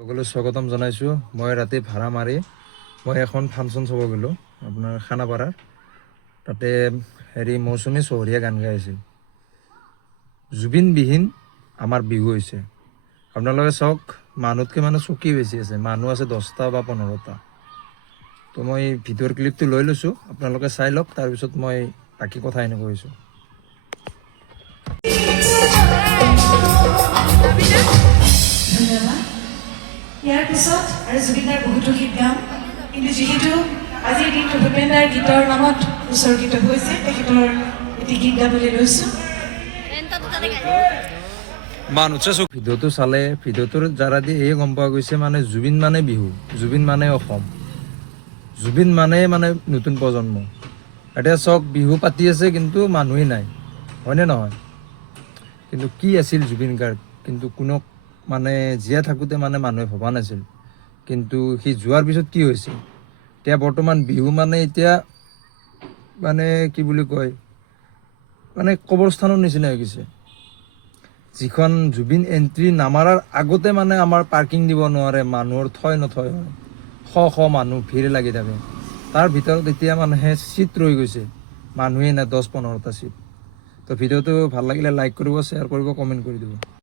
সকলো স্বাগতম জনাইছোঁ। মই ৰাতি ভাড়া মাৰি মই এখন ফাংচন চাব গ'লোঁ আপোনাৰ খানাপাৰাৰ। তাতে মৌচুমী চহৰীয়া গান গাই আছিল। জুবিনবিহীন আমাৰ বিহু হৈছে। আপোনালোকে চাওক, মানুহতকৈ চকী বেছি আছে, মানুহ আছে 10টা বা 15টা। তো মই ভিডিঅ'ৰ ক্লিপটো লৈ লৈছোঁ, আপোনালোকে চাই লওক, তাৰপিছত মই বাকী কথাখিনি কৈছোঁ। ধন্যবাদ। ইয়াৰ পিছত আৰু জুবিনদাৰ বহুতো গীত গাম, কিন্তু যিহেতু আজিৰ দিনটো ভূপেনদাৰ গীতৰ নামত উৎসৰ্গিত হৈছে, তেখেতৰ এটি গীত গাবলৈ লৈছোঁ। ভিডিঅ'টো চালে ভিডিঅ'টোৰ দ্বাৰা দি এই গম পোৱা গৈছে, জুবিন মানে বিহু, জুবিন মানে অসম, জুবিন মানে নতুন প্ৰজন্ম। এতিয়া চাওক, বিহু পাতি আছে কিন্তু মানুহেই নাই, হয়নে নহয়? কিন্তু কি আছিল জুবিন গাৰ্গ, কিন্তু কোনক জীয়াই থাকোঁতে মানুহে ভবা নাছিল। কিন্তু সি যোৱাৰ পিছত কি হৈছে, এতিয়া বৰ্তমান বিহু এতিয়া কি বুলি কয়, কবৰস্থানৰ নিচিনা হৈ গৈছে। যিখন জুবিন এণ্ট্ৰি নামাৰাৰ আগতে আমাৰ পাৰ্কিং দিব নোৱাৰে, মানুহৰ থয় নথয় হয়, শ মানুহ ভিৰ লাগি থাকে। তাৰ ভিতৰত এতিয়া চিট ৰৈ গৈছে, মানুহেই নাই 10-15টা চিট। তো ভিডিঅ'টো ভাল লাগিলে লাইক কৰিব, শ্বেয়াৰ কৰিব, কমেণ্ট কৰি দিব।